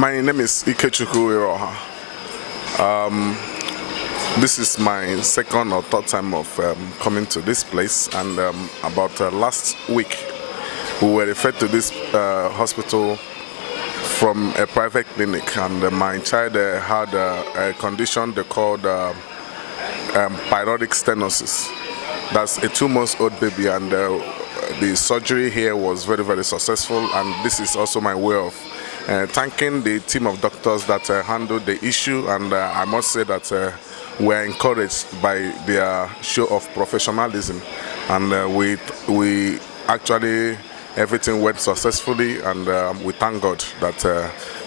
My name is Ikechukwu Iroha. This is my second or third time of coming to this place, and about last week we were referred to this hospital from a private clinic, and my child had a condition they called periodic stenosis. That's a 2-month-old baby, and the surgery here was very, very successful, and this is also my way of thanking the team of doctors that handled the issue, and I must say that we're encouraged by their show of professionalism, and we actually, everything went successfully, and we thank God that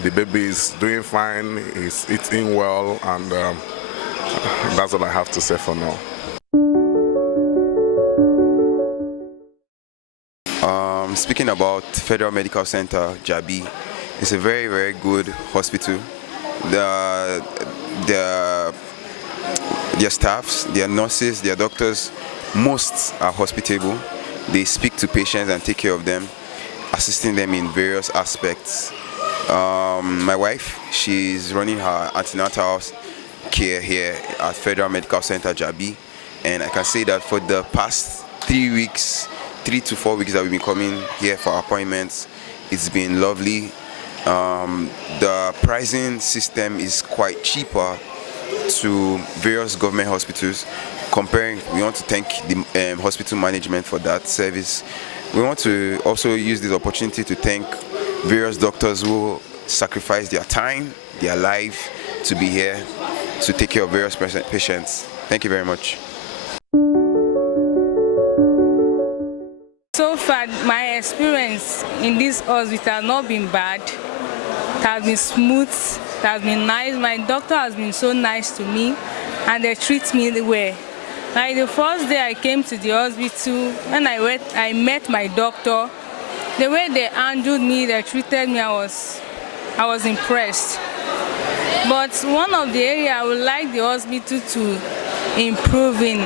the baby is doing fine, is eating well, and that's all I have to say for now. Speaking about Federal Medical Center, Jabi, it's a very, very good hospital. Their staffs, their nurses, their doctors, most are hospitable. They speak to patients and take care of them, assisting them in various aspects. My wife, she's running her antenatal care here at Federal Medical Center, Jabi, and I can say that for the past 3 to 4 weeks that we've been coming here for appointments, it's been lovely. The pricing system is quite cheaper to various government hospitals. We want to thank the hospital management for that service. We want to also use this opportunity to thank various doctors who sacrifice their time, their life to be here to take care of various patients. Thank you very much. So far, my experience in this hospital has not been bad. It has been smooth, it has been nice. My doctor has been so nice to me, and they treat me well. Like the first day I came to the hospital, when I met my doctor, the way they handled me, they treated me, I was impressed. But one of the areas I would like the hospital to improve in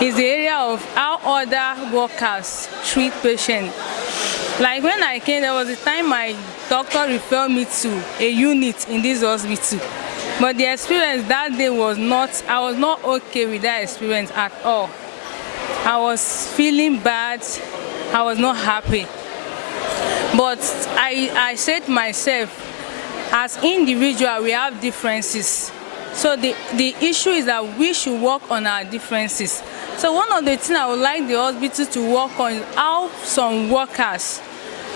is the area of how other workers treat patients. Like when I came, there was a time my doctor referred me to a unit in this hospital. But the experience that day I was not okay with that experience at all. I was feeling bad, I was not happy. But I said to myself, as individuals, we have differences. So the issue is that we should work on our differences. So one of the things I would like the hospital to work on is how some workers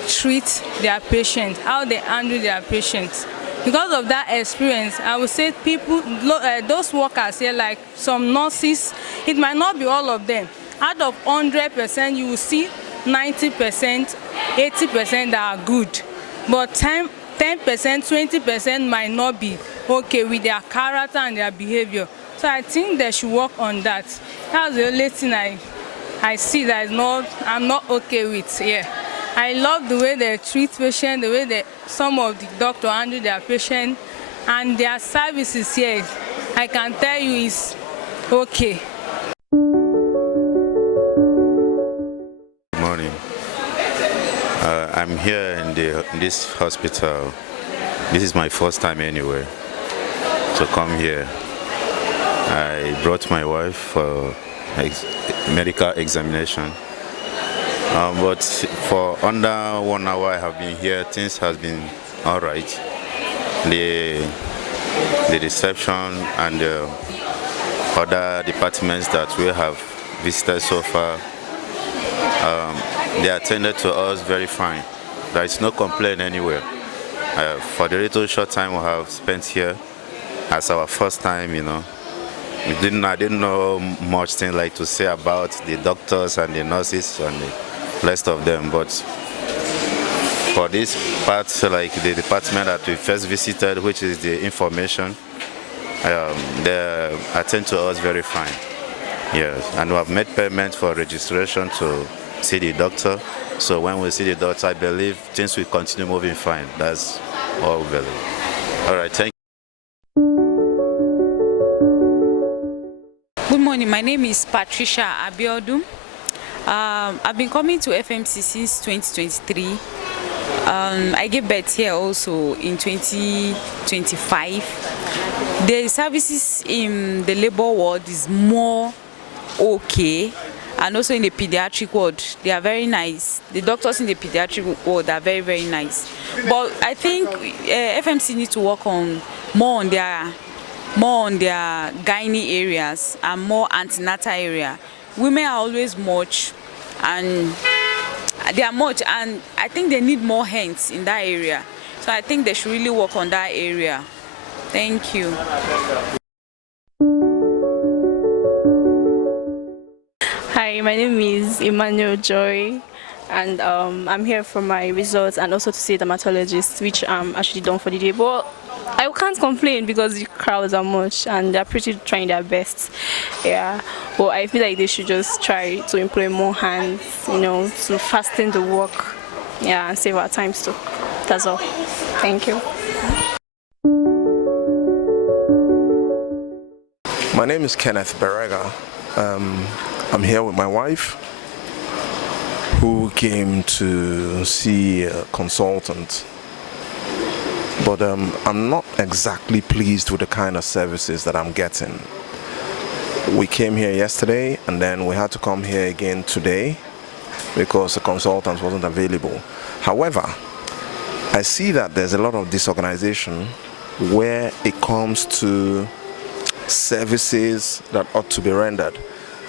treat their patients, how they handle their patients. Because of that experience, I would say those workers here, like some nurses, it might not be all of them. Out of 100%, you will see 90%, 80% that are good. But 10%, 20% might not be okay with their character and their behavior. So I think they should work on that. That's the only thing I see that I'm not okay with here. I love the way they treat patients, the way some of the doctors handle their patients, and their services here, I can tell you, is okay. Good morning. I'm here in this hospital. This is my first time anyway to come here. I brought my wife for medical examination. But for under 1 hour I have been here, things has been all right. The reception and the other departments that we have visited so far, they attended to us very fine. There is no complaint anywhere. For the little short time we have spent here, as our first time, I didn't know much thing like to say about the doctors and the nurses and the rest of them, but for this part, like the department that we first visited, which is the information, they attend to us very fine. Yes, and we have made payment for registration to see the doctor. So when we see the doctor, I believe things will continue moving fine. That's all we believe. All right, thank you. Good morning, my name is Patricia Abiodun. I've been coming to FMC since 2023. I gave birth here also in 2025. The services in the labor ward is more okay, and also in the pediatric ward they are very nice. The doctors in the pediatric ward are very, very nice. But I think FMC need to work on more on their gynae areas and more antenatal area. Women are always much, and they are much, and I think they need more hands in that area. So I think they should really work on that area. Thank you. Hi, my name is Emmanuel Joy, and I'm here for my results and also to see a dermatologist, which I'm actually done for the day. But I can't complain because the crowds are much and they're pretty trying their best. Yeah, but I feel like they should just try to employ more hands, to fasten the work. Yeah, and save our time too. That's all. Thank you. My name is Kenneth Berega. I'm here with my wife, who came to see a consultant. But I'm not exactly pleased with the kind of services that I'm getting. We came here yesterday and then we had to come here again today because the consultant wasn't available. However, I see that there's a lot of disorganization where it comes to services that ought to be rendered.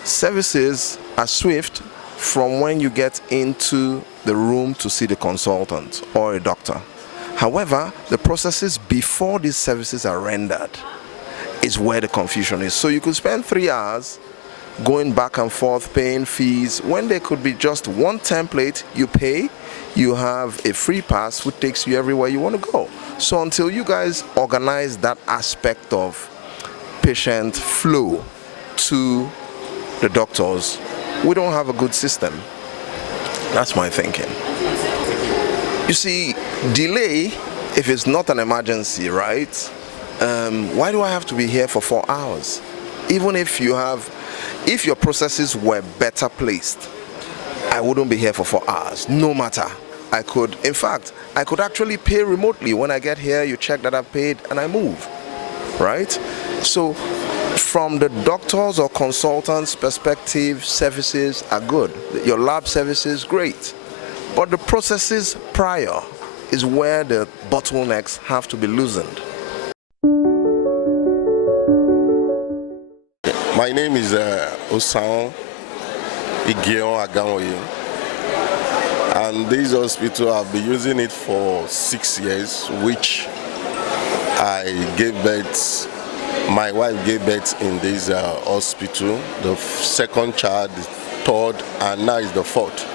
Services are swift from when you get into the room to see the consultant or a doctor. However, the processes before these services are rendered is where the confusion is. So you could spend 3 hours going back and forth paying fees when there could be just one template. You pay, you have a free pass which takes you everywhere you want to go. So until you guys organize that aspect of patient flow to the doctors, we don't have a good system. That's my thinking. You see, delay, if it's not an emergency, right? Why do I have to be here for 4 hours? Even if your processes were better placed, I wouldn't be here for 4 hours, no matter. I could actually pay remotely. When I get here, you check that I've paid and I move, right? So from the doctors or consultants' perspective, services are good. Your lab services, great. But the processes prior is where the bottlenecks have to be loosened. My name is Osan Igion Agamoye, and this hospital I've been using it for 6 years, which I gave birth. My wife gave birth in this hospital, the second child, the third, and now is the fourth.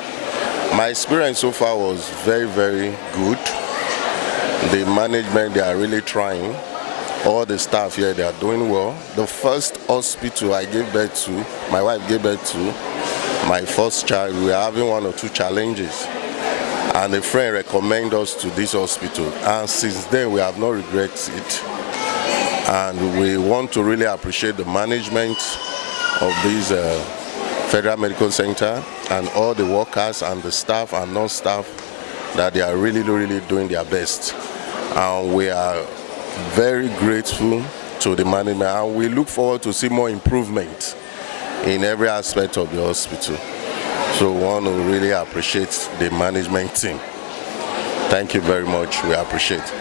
My experience so far was very, very good. The management, they are really trying. All the staff here, they are doing well. The first hospital I gave birth to, my wife gave birth to, my first child, we are having 1 or 2 challenges. And a friend recommended us to this hospital. And since then, we have not regretted it. And we want to really appreciate the management of this Federal Medical Center and all the workers and the staff and non-staff, that they are really, really doing their best. And we are very grateful to the management, and we look forward to see more improvement in every aspect of the hospital. So we want to really appreciate the management team. Thank you very much. We appreciate it.